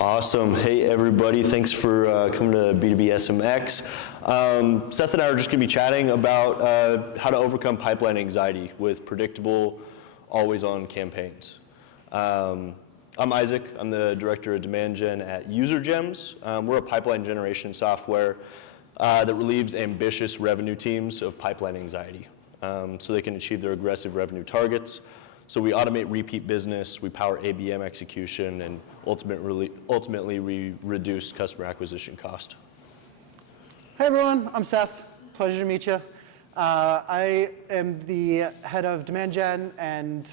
Awesome. Hey, everybody. Thanks for coming to B2BSMX. Seth and I are just going to be chatting about how to overcome pipeline anxiety with predictable, always-on campaigns. I'm Isaac. I'm the director of demand gen at UserGems. We're a pipeline generation software that relieves ambitious revenue teams of pipeline anxiety so they can achieve their aggressive revenue targets. So we automate repeat business, we power ABM execution, and ultimately we reduce customer acquisition cost. Hey everyone, I'm Seth. Pleasure to meet you. I am the head of demand gen and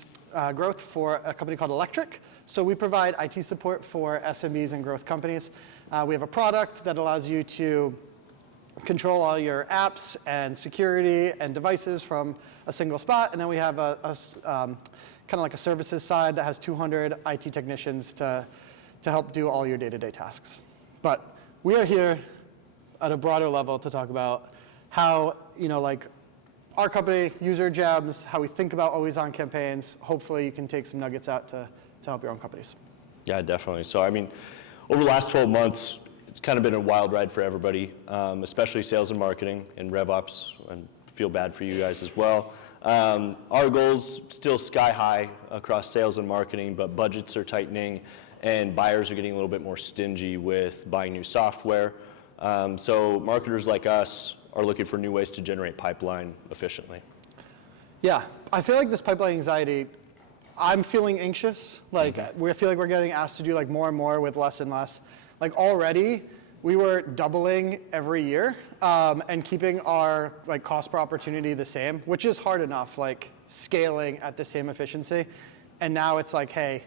growth for a company called Electric. So we provide IT support for SMBs and growth companies. We have a product that allows you to control all your apps and security and devices from a single spot, and then we have a kind of like a services side that has 200 IT technicians to help do all your day-to-day tasks. But we are here at a broader level to talk about how, like our company, UserGems, how we think about always-on campaigns. Hopefully you can take some nuggets out to help your own companies. Yeah, definitely. So I mean, over the last 12 months, it's kind of been a wild ride for everybody, especially sales and marketing and RevOps, and feel bad for you guys as well. Our goals still sky high across sales and marketing, but budgets are tightening and buyers are getting a little bit more stingy with buying new software. So marketers like us are looking for new ways to generate pipeline efficiently. Yeah, I feel like this pipeline anxiety, I'm feeling anxious. Like we feel like we're getting asked to do like more and more with less and less. Like already, we were doubling every year and keeping our like cost per opportunity the same, which is hard enough, like scaling at the same efficiency. And now it's like, hey,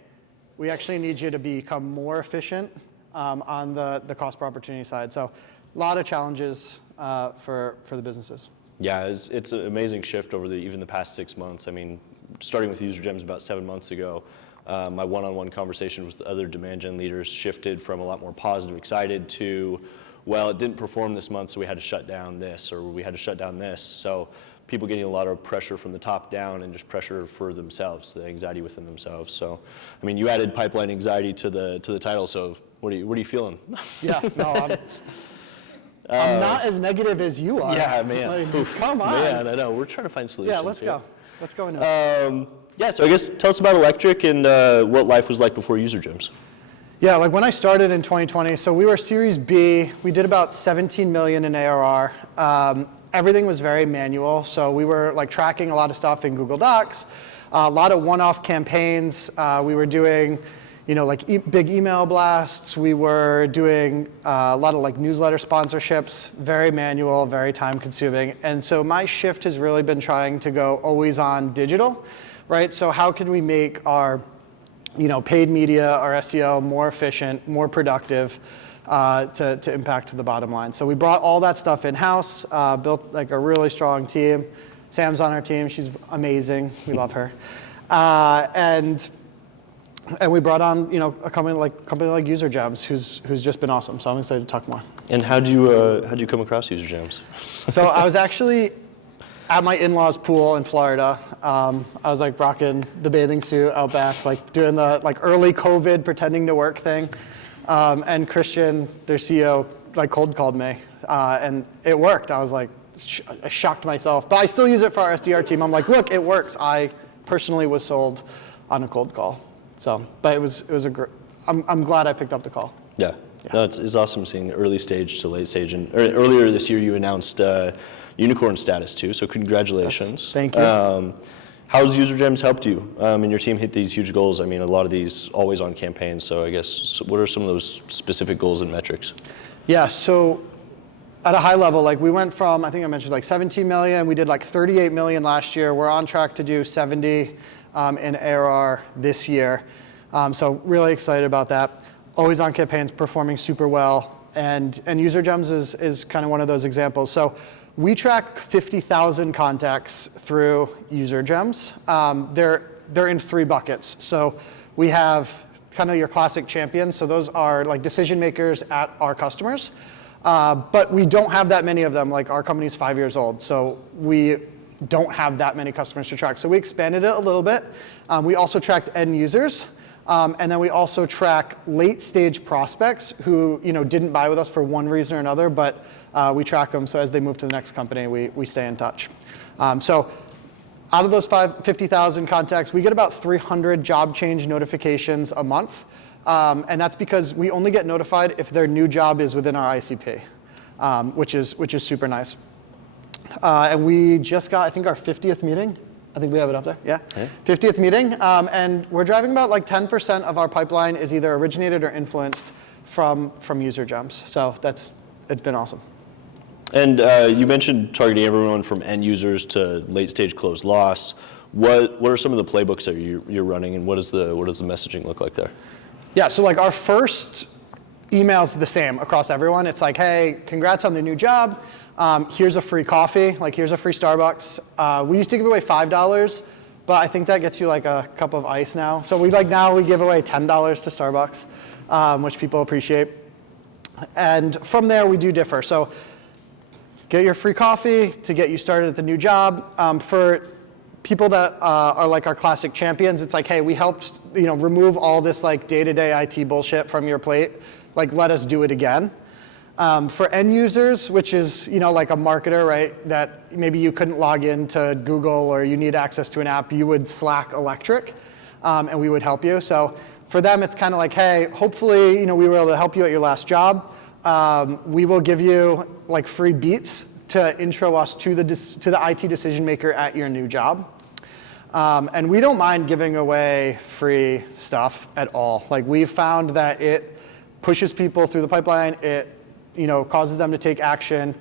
we actually need you to become more efficient on the cost per opportunity side. So a lot of challenges for the businesses. Yeah, it's an amazing shift over even the past 6 months. I mean, starting with UserGems about 7 months ago, my one-on-one conversation with other demand gen leaders shifted from a lot more positive, excited to, well, it didn't perform this month, so we had to shut down this, or we had to shut down this. So people getting a lot of pressure from the top down and just pressure for themselves, the anxiety within themselves. So, I mean, you added pipeline anxiety to the title. So what are you feeling? Yeah, no, I'm not as negative as you are. Yeah, man. Like, come on. Man, I know. We're trying to find solutions. Yeah, let's go. Let's go into it. Yeah, so I guess tell us about Electric and what life was like before UserGems. Yeah, like when I started in 2020, so we were Series B. We did about 17 million in ARR. Everything was very manual, so we were like tracking a lot of stuff in Google Docs, a lot of one-off campaigns. We were doing, like big email blasts. We were doing a lot of like newsletter sponsorships, very manual, very time-consuming. And so my shift has really been trying to go always on digital, right? So how can we make our paid media, our SEO more efficient, more productive to impact the bottom line. So we brought all that stuff in-house, built like a really strong team. Sam's on our team, she's amazing, we love her. And we brought on a company like UserGems, who's just been awesome. So I'm excited to talk more. And how'd you come across UserGems? So I was actually at my in-laws pool in Florida. I was like rocking the bathing suit out back, like doing the like early COVID pretending to work thing. And Christian, their CEO, like cold called me, and it worked. I was like, I shocked myself, but I still use it for our SDR team. I'm like, look, it works. I personally was sold on a cold call. So, but it was I'm glad I picked up the call. Yeah. No, it's awesome seeing early stage to late stage. And earlier this year, you announced unicorn status too, so congratulations. Yes, thank you. How's UserGems helped you and your team hit these huge goals? I mean, a lot of these always on campaigns, so I guess what are some of those specific goals and metrics? Yeah, so at a high level, like we went from, I think I mentioned like 17 million, we did like 38 million last year. We're on track to do 70 in ARR this year. So really excited about that. Always on campaigns performing super well, and UserGems is kind of one of those examples. So we track 50,000 contacts through UserGems. They're in 3 buckets. So we have kind of your classic champions. So those are like decision makers at our customers. But we don't have that many of them. Like our company's 5 years old. So we don't have that many customers to track. So we expanded it a little bit. We also tracked end users. And then we also track late stage prospects who didn't buy with us for one reason or another, but we track them so as they move to the next company, we stay in touch. So out of those 50,000 contacts, we get about 300 job change notifications a month. And that's because we only get notified if their new job is within our ICP, which is super nice. And we just got, I think, our 50th meeting. I think we have it up there, yeah? 50th meeting, and we're driving about like 10% of our pipeline is either originated or influenced from UserGems. So it's been awesome. And you mentioned targeting everyone from end users to late stage close loss. What are some of the playbooks that you're running, and what does the messaging look like there? Yeah, so like our first email's the same across everyone. It's like, hey, congrats on the new job. Here's a free coffee, like here's a free Starbucks. We used to give away $5, but I think that gets you like a cup of ice now. So now we give away $10 to Starbucks, which people appreciate. And from there we do differ. So get your free coffee to get you started at the new job. For people that are like our classic champions, it's like, hey, we helped remove all this like day-to-day IT bullshit from your plate. Like, let us do it again. For end users, which is like a marketer, right, that maybe you couldn't log into Google or you need access to an app, you would Slack Electric, and we would help you. So for them, it's kind of like, hey, hopefully we were able to help you at your last job. We will give you like free beats to intro us to the IT decision maker at your new job. And we don't mind giving away free stuff at all. Like, we've found that it pushes people through the pipeline. It causes them to take action.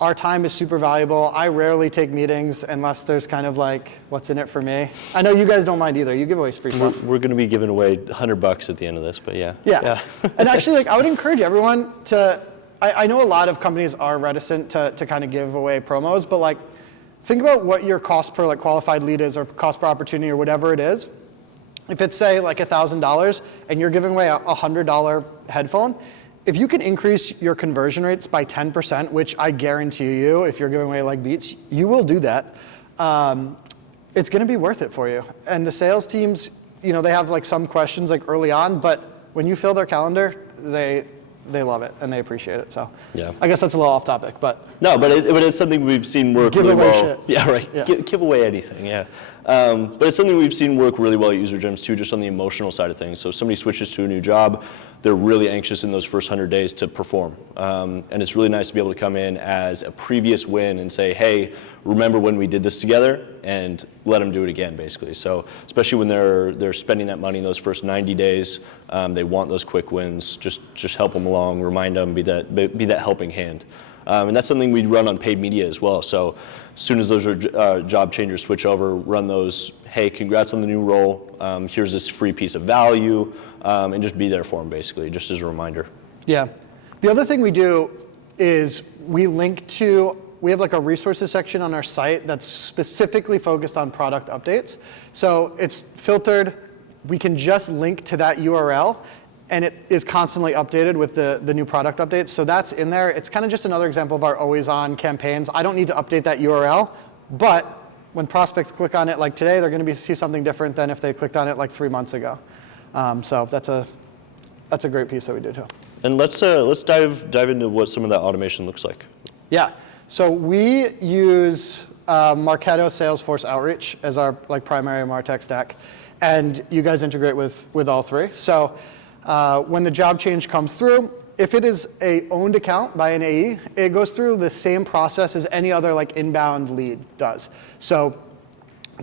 Our time is super valuable. I rarely take meetings unless there's kind of like, what's in it for me? I know you guys don't mind either. You give away free stuff. We're going to be giving away $100 at the end of this, but yeah. Yeah. And actually, like, I would encourage everyone to, I know a lot of companies are reticent to kind of give away promos, but like, think about what your cost per like qualified lead is, or cost per opportunity, or whatever it is. If it's say like $1,000 and you're giving away a $100 headphone, if you can increase your conversion rates by 10%, which I guarantee you, if you're giving away like beats, you will do that. It's going to be worth it for you. And the sales teams, they have like some questions like early on, but when you fill their calendar, they love it and they appreciate it. So yeah, I guess that's a little off topic, but no, but it's something we've seen work really well. Shit. Yeah, right. Yeah. Give away anything. Yeah. But it's something we've seen work really well at UserGems too, just on the emotional side of things. So if somebody switches to a new job, they're really anxious in those first 100 days to perform. And it's really nice to be able to come in as a previous win and say, hey, remember when we did this together, and let them do it again, basically. So especially when they're spending that money in those first 90 days, they want those quick wins. Just help them along, remind them, be that helping hand. And that's something we run on paid media as well. So as soon as those job changers switch over, run those, hey, congrats on the new role, here's this free piece of value, and just be there for them, basically, just as a reminder. Yeah. The other thing we do is we have like a resources section on our site that's specifically focused on product updates. So it's filtered. We can just link to that URL, and it is constantly updated with the new product updates. So that's in there. It's kind of just another example of our always on campaigns. I don't need to update that URL, but when prospects click on it like today, they're going to see something different than if they clicked on it like 3 months ago. So that's a great piece that we do too. And let's dive into what some of that automation looks like. Yeah. So we use Marketo, Salesforce, Outreach as our like primary MarTech stack, and you guys integrate with all three. So when the job change comes through, if it is a owned account by an AE, it goes through the same process as any other like inbound lead does. So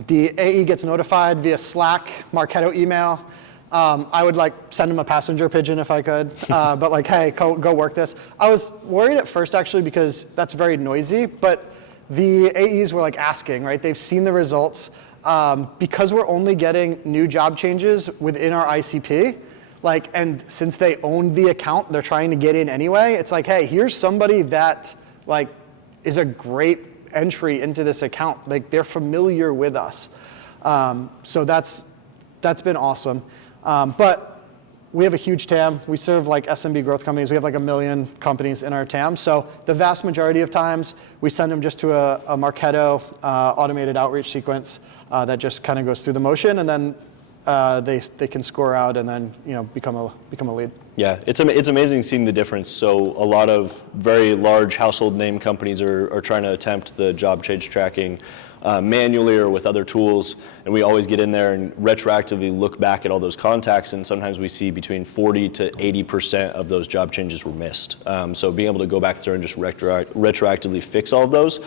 the AE gets notified via Slack, Marketo email. I would like send them a passenger pigeon if I could, but like, hey, go work this. I was worried at first actually because that's very noisy, but the AEs were like asking, right? They've seen the results. Because we're only getting new job changes within our ICP, like, and since they own the account, they're trying to get in anyway. It's like, hey, here's somebody that like is a great entry into this account. Like, they're familiar with us. So that's been awesome. But we have a huge TAM. We serve like SMB growth companies. We have like 1 million companies in our TAM. So the vast majority of times we send them just to a Marketo automated outreach sequence that just kind of goes through the motion. And then they can score out and then become a lead. Yeah, it's amazing seeing the difference. So a lot of very large household name companies are trying to attempt the job change tracking manually or with other tools, and we always get in there and retroactively look back at all those contacts, and sometimes we see between 40 to 80% of those job changes were missed. So being able to go back through and just retroactively fix all of those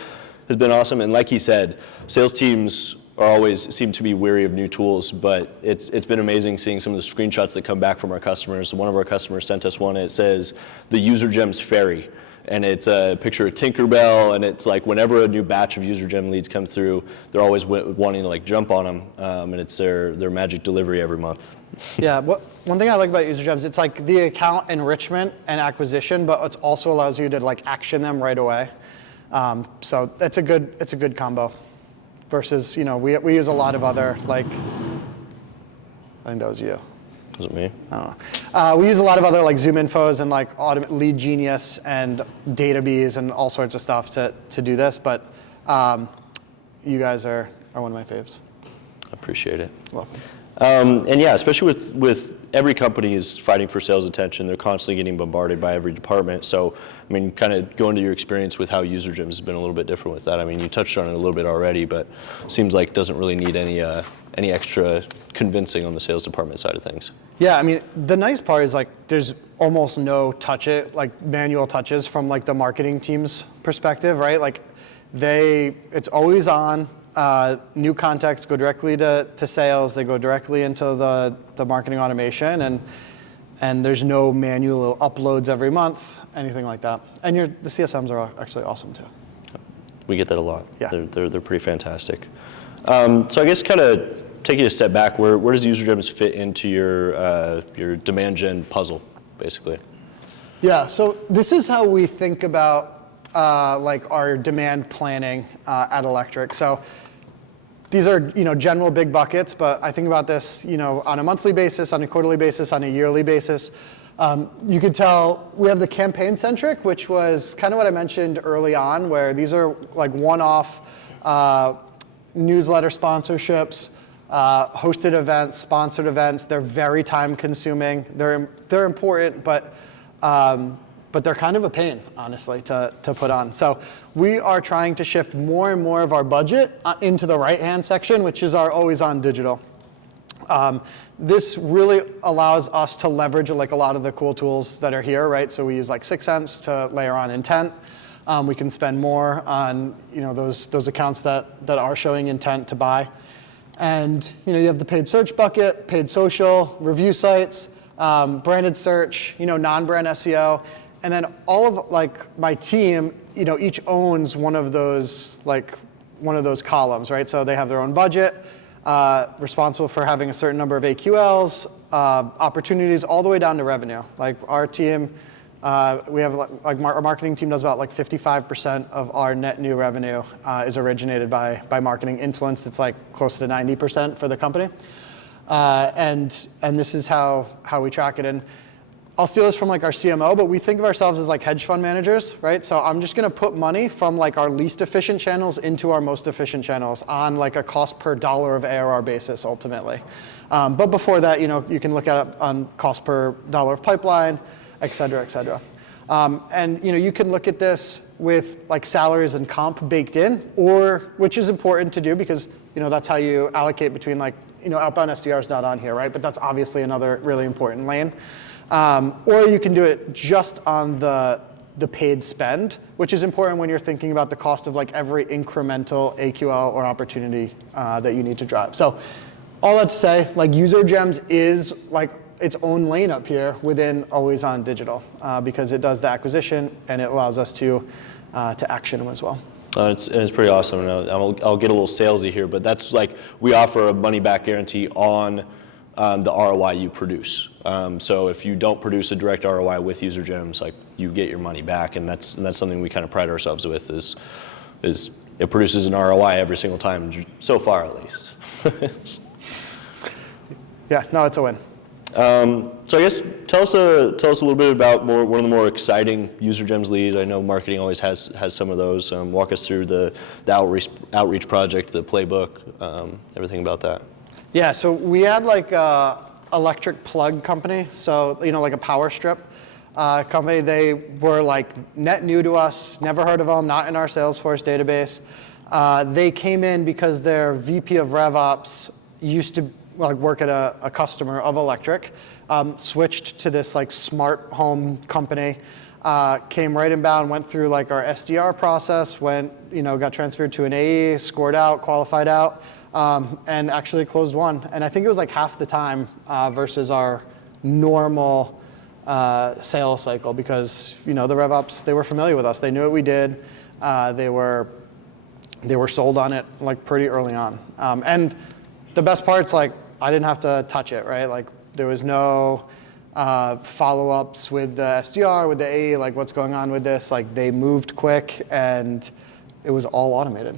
has been awesome. And like he said, sales teams always seem to be weary of new tools, but it's been amazing seeing some of the screenshots that come back from our customers. One of our customers sent us one, and it says the UserGems Ferry. And it's a picture of Tinkerbell, and it's like whenever a new batch of UserGem leads come through, they're always wanting to like jump on them, and it's their magic delivery every month. Yeah, one thing I like about UserGems, it's like the account enrichment and acquisition, but it also allows you to like action them right away. So it's a good combo. Versus, we use a lot of other I think that was you. Was it me? I don't know. We use a lot of other like ZoomInfos and like Lead Genius and Database and all sorts of stuff to do this, but you guys are one of my faves. I appreciate it. Welcome. And yeah, especially with every company is fighting for sales attention. They're constantly getting bombarded by every department. So, I mean, kind of go into your experience with how UserGems has been a little bit different with that. I mean, you touched on it a little bit already, but seems like it doesn't really need any extra convincing on the sales department side of things. Yeah, I mean, the nice part is like there's almost no manual touches from like the marketing team's perspective, right? Like it's always on. New contacts go directly to sales. They go directly into the marketing automation, and there's no manual uploads every month, anything like that. And the CSMs are actually awesome too. We get that a lot. Yeah. They're pretty fantastic. So I guess kind of taking a step back, where does UserGems fit into your demand gen puzzle, basically? Yeah. So this is how we think about like our demand planning at Electric. So these are general big buckets, but I think about this on a monthly basis, on a quarterly basis, on a yearly basis. You could tell we have the campaign centric, which was kind of what I mentioned early on, where these are like one-off newsletter sponsorships, hosted events, sponsored events. They're very time consuming. They're important, but they're kind of a pain, honestly, to put on. So we are trying to shift more and more of our budget into the right-hand section, which is our always-on digital. This really allows us to leverage like a lot of the cool tools that are here, right? So we use like 6 Sense to layer on intent. We can spend more on those accounts that are showing intent to buy. And you have the paid search bucket, paid social, review sites, branded search, non-brand SEO. And then all of like my team, each owns one of those columns, right? So they have their own budget, responsible for having a certain number of AQLs, opportunities, all the way down to revenue. Like our team, we have our marketing team does about like 55% of our net new revenue is originated by marketing. Influenced, it's like close to 90% for the company. And this is how we track it. And I'll steal this from like our CMO, but we think of ourselves as like hedge fund managers, right? So I'm just gonna put money from like our least efficient channels into our most efficient channels on like a cost per dollar of ARR basis ultimately. But before that, you can look at it on cost per dollar of pipeline, et cetera, et cetera. And you can look at this with like salaries and comp baked in, which is important to do because that's how you allocate between like outbound SDR is not on here, right? But that's obviously another really important lane. Or you can do it just on the paid spend, which is important when you're thinking about the cost of like every incremental AQL or opportunity that you need to drive. So all that to say, like UserGems is like its own lane up here within Always On Digital because it does the acquisition and it allows us to action them as well. It's pretty awesome. And I'll get a little salesy here, but that's like we offer a money back guarantee on the ROI you produce. So if you don't produce a direct ROI with UserGems, like you get your money back, and that's something we kind of pride ourselves with is it produces an ROI every single time, so far at least. Yeah, no, it's a win. So I guess tell us a little bit about one of the more exciting UserGems leads. I know marketing always has some of those. Walk us through the outreach project, the playbook, everything about that. Yeah, so we had like a electric plug company, so like a power strip company. They were like net new to us, never heard of them, not in our Salesforce database. They came in because their VP of RevOps used to like work at a customer of electric, switched to this like smart home company, came right inbound, went through like our SDR process, got transferred to an AE, scored out, qualified out, and actually closed one. And I think it was like half the time versus our normal sales cycle because the RevOps, they were familiar with us. They knew what we did. They were sold on it like pretty early on. And the best part's like I didn't have to touch it, right? Like there was no follow-ups with the SDR, with the AE, like what's going on with this. Like they moved quick and it was all automated.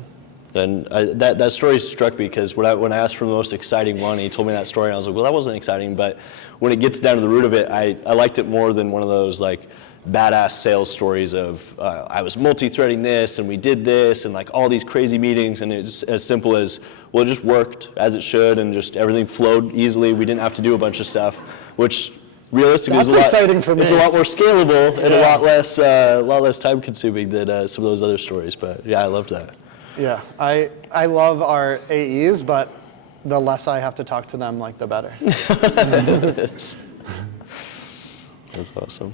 And that story struck me because when I asked for the most exciting one, he told me that story, and I was like, well, that wasn't exciting. But when it gets down to the root of it, I liked it more than one of those like badass sales stories of I was multi-threading this and we did this and like all these crazy meetings, and it's as simple as, well, it just worked as it should and just everything flowed easily. We didn't have to do a bunch of stuff, which realistically is exciting for me. It's a lot more scalable and a lot less time consuming than some of those other stories. But yeah, I loved that. Yeah, I love our AEs, but the less I have to talk to them, like the better. That's awesome.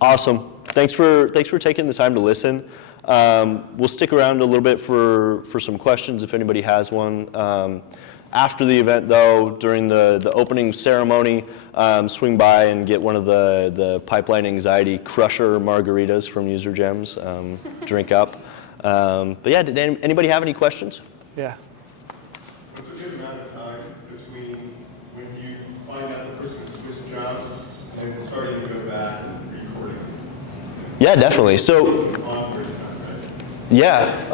Awesome. Thanks for taking the time to listen. We'll stick around a little bit for some questions if anybody has one. After the event, though, during the opening ceremony, swing by and get one of the pipeline anxiety crusher margaritas from UserGems. Drink up. But yeah, did anybody have any questions? Yeah. What's a good amount of time between when you find out the person has switched jobs and starting to go back and recording? Yeah, definitely. So, yeah,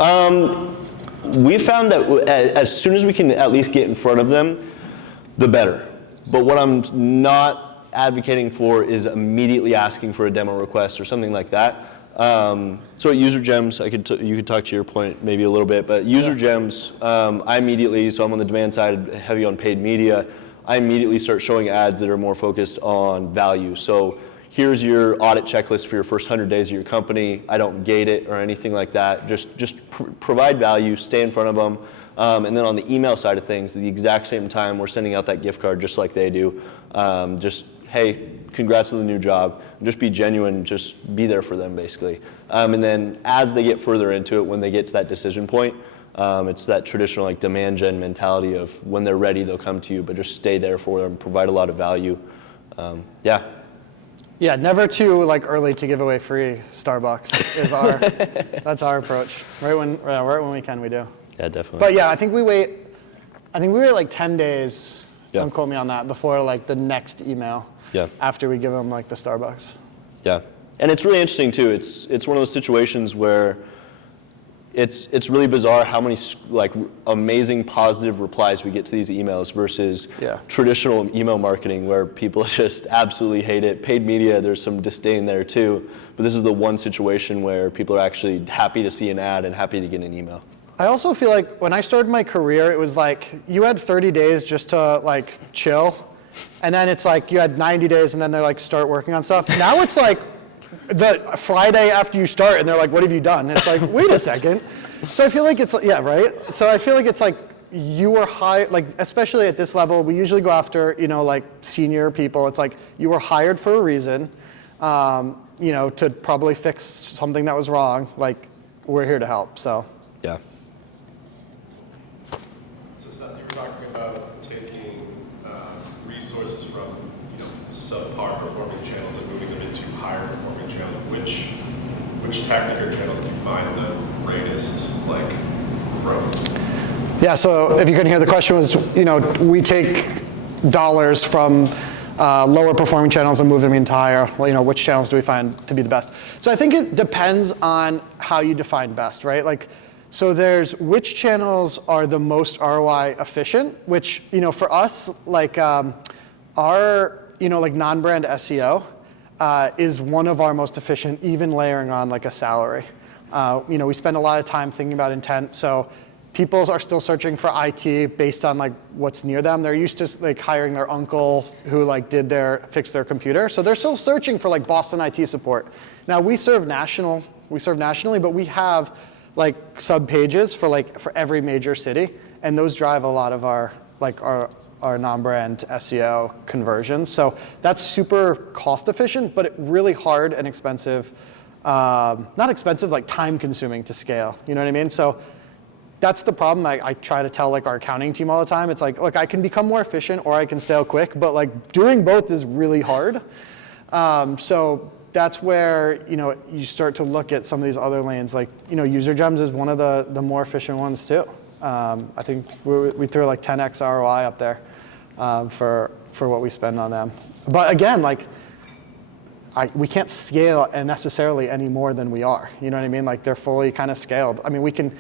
we found that as soon as we can at least get in front of them, the better. But what I'm not advocating for is immediately asking for a demo request or something like that. So at UserGems, you could talk to your point maybe a little bit, but UserGems, I immediately, so I'm on the demand side, heavy on paid media, I immediately start showing ads that are more focused on value. So here's your audit checklist for your first 100 days of your company. I don't gate it or anything like that. Just provide value, stay in front of them. And then on the email side of things, at the exact same time, we're sending out that gift card just like they do. Just, hey, congrats on the new job. Just be genuine, just be there for them basically. And then as they get further into it, when they get to that decision point, it's that traditional like demand gen mentality of when they're ready, they'll come to you, but just stay there for them, provide a lot of value. Yeah. Yeah, never too like early to give away free Starbucks is that's our approach. Right when we can, we do. Yeah, definitely. But yeah, I think we wait like 10 days, don't quote me on that, before like the next email. Yeah. After we give them like the Starbucks. Yeah, and it's really interesting too. It's one of those situations where it's really bizarre how many like amazing positive replies we get to these emails versus traditional email marketing where people just absolutely hate it. Paid media, there's some disdain there too, but this is the one situation where people are actually happy to see an ad and happy to get an email. I also feel like when I started my career, it was like you had 30 days just to like chill. And then it's like you had 90 days and then they're like start working on stuff. Now it's like the Friday after you start and they're like, what have you done? It's like, wait a second. So I feel like it's, yeah, right? So I feel like it's like you were hired, like especially at this level, we usually go after, like senior people. It's like you were hired for a reason, to probably fix something that was wrong. Like we're here to help, so. Yeah. So Seth, you were talking about taking resources from subpar performing channels and moving them into higher performing channels. Which tactic or channel do you find the greatest like growth? Yeah, so if you couldn't hear, the question was, we take dollars from lower performing channels and move them into higher. Which channels do we find to be the best? So I think it depends on how you define best, right? Like, so there's which channels are the most ROI efficient, which, for us, like our, like non-brand SEO is one of our most efficient, even layering on like a salary. We spend a lot of time thinking about intent. So people are still searching for IT based on like what's near them. They're used to like hiring their uncle who like fixed their computer. So they're still searching for like Boston IT support. Now we serve nationally, but we have like sub pages for every major city, and those drive a lot of our non-brand SEO conversions. So that's super cost efficient, but really hard and expensive. Not expensive, like time consuming to scale. You know what I mean? So that's the problem. I try to tell like our accounting team all the time. It's like, look, I can become more efficient or I can scale quick, but like doing both is really hard. So that's where you start to look at some of these other lanes. Like UserGems is one of the more efficient ones too. I think we throw like 10x ROI up there for what we spend on them. But again, like we can't scale necessarily any more than we are. You know what I mean? Like they're fully kind of scaled. I mean, we can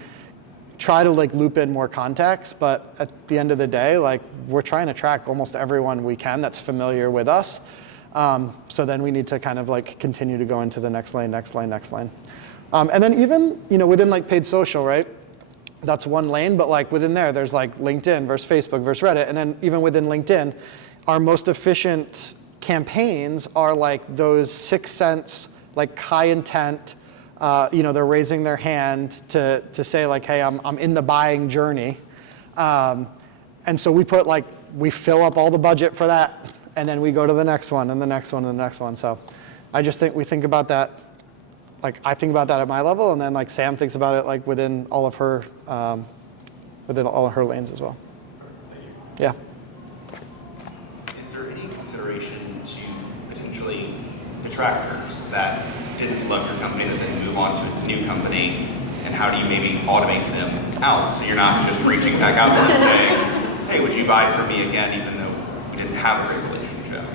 try to like loop in more contacts, but at the end of the day, like we're trying to track almost everyone we can that's familiar with us. So then we need to kind of like continue to go into the next lane. And then even within like paid social, right? That's one lane, but like within there's like LinkedIn versus Facebook versus Reddit. And then even within LinkedIn, our most efficient campaigns are like those 6 cents, like high intent, they're raising their hand to say like, hey, I'm in the buying journey. And so we fill up all the budget for that, and then we go to the next one and the next one and the next one. So I just think we think about that, like I think about that at my level, and then like Sam thinks about it like within all of her lanes as well. Yeah. Is there any consideration to potentially detractors that didn't love your company that then move on to a new company, and how do you maybe automate them out so you're not just reaching back out there and saying, hey, would you buy from me again, even though we didn't have a great relationship?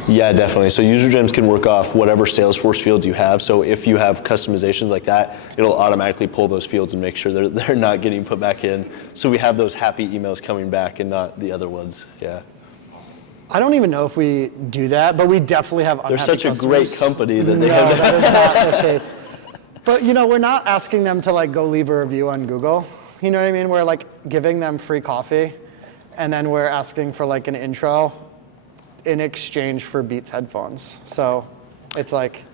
Yeah, definitely. So UserGems can work off whatever Salesforce fields you have. So if you have customizations like that, it'll automatically pull those fields and make sure they're not getting put back in. So we have those happy emails coming back and not the other ones. Yeah. I don't even know if we do that, but we definitely have unhappy customers. They're such customers. a great company that they no, have. that is not the case. But we're not asking them to like go leave a review on Google. You know what I mean? We're like giving them free coffee, and then we're asking for like an intro in exchange for Beats headphones. So it's like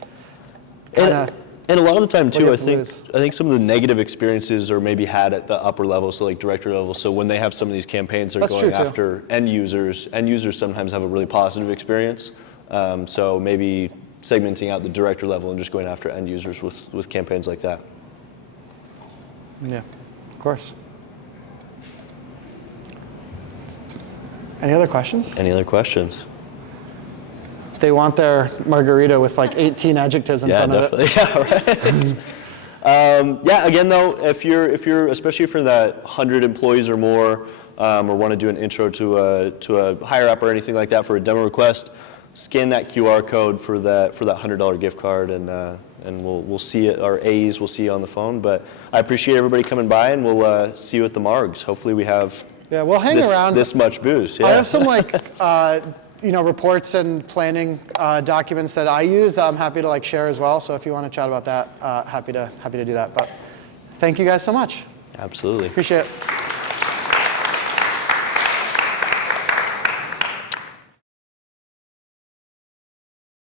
And a lot of the time too, I think lose. some of the negative experiences are maybe had at the upper level, so like director level. So when they have some of these campaigns, they're That's going true, too. after end users. End users sometimes have a really positive experience. So maybe segmenting out the director level and just going after end users with campaigns like that. Yeah, of course. Any other questions? Any other questions? They want their margarita with like 18 adjectives in front of it. Yeah, right. Yeah, again though, if you're especially for that 100 employees or more, or want to do an intro to a higher up or anything like that for a demo request, scan that QR code for that $100 gift card, and we'll see it. Our A's will see you on the phone. But I appreciate everybody coming by, and we'll see you at the Margs. Hopefully we have we'll hang around this much booze. Yeah. I have some like reports and planning documents that I use that I'm happy to like share as well. So if you want to chat about that, happy to do that. But thank you guys so much. Absolutely. Appreciate it.